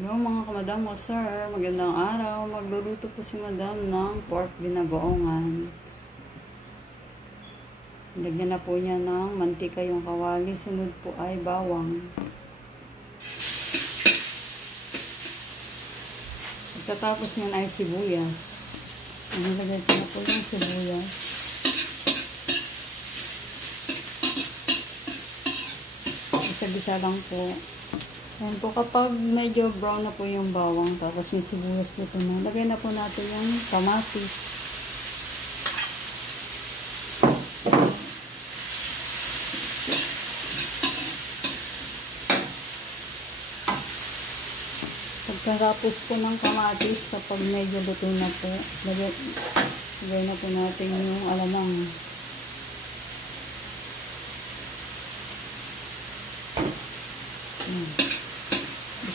Hello mga kamadam mo sir, magandang araw. Magluluto po si madam ng pork binagoongan. Lagyan na po niya ng mantika yung kawali. Sunod po ay bawang. Pagkatapos niyan ay sibuyas. Nilagyan ko na po yung sibuyas. Isa-bisa lang po. Ayan po, kapag medyo brown na po yung bawang, tapos yung sibuyas dito na, lagay na po natin yung kamatis. Pagkatapos po ng kamatis, kapag medyo luto na po, lagay na po natin yung alamang.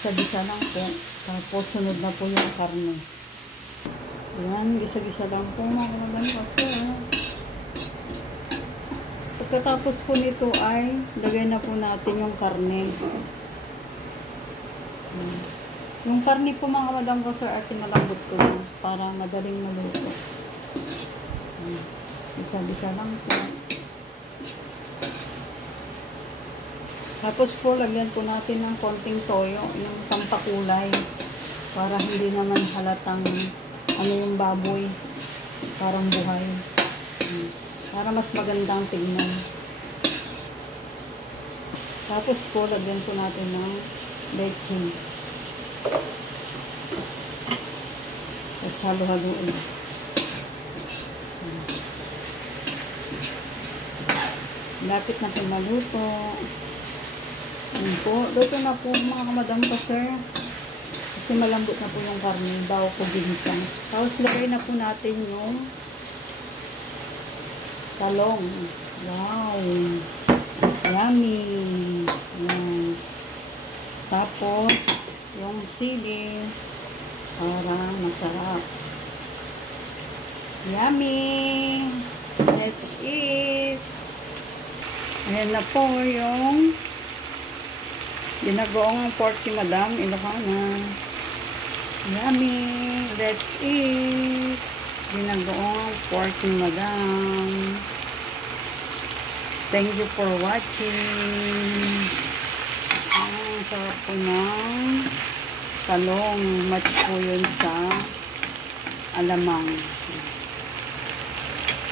Gisa-gisa lang po. Tapos sunod na po yung karne. Ayan, gisa-gisa lang po mga kamadam kasi. Pagkatapos po nito ay lagay na po natin yung karne. Yung karne po mga kamadam kasi ay kinalambot ko lang para madaling maluto. Gisa-gisa lang po. Tapos po, lagyan po natin ng konting toyo, yung pampakulay, para hindi naman halatang ano yung baboy, parang buhay. Para mas magandang tignan. Tapos po, lagyan po natin ng leche. Tapos halo-haluin. Lapit na po maluto. Ayan po, luto na po mga kamadam pa sir. Kasi malambot na po yung karne bago po ginisang. Tapos lagay na po natin yung talong. Wow! Yummy! Ayan. Tapos yung sili para masarap. Yummy! Let's eat! Ayan na po yung ginagaong pork si Madam Ilocana. Yummy! Let's eat! Ginagaong pork si Madam. Thank you for watching. Ang sarap po ng talong. Match po yun sa alamang.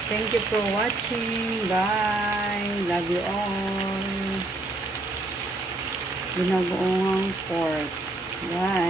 Thank you for watching. Bye! Love you all. Ginagaong pork. Yan.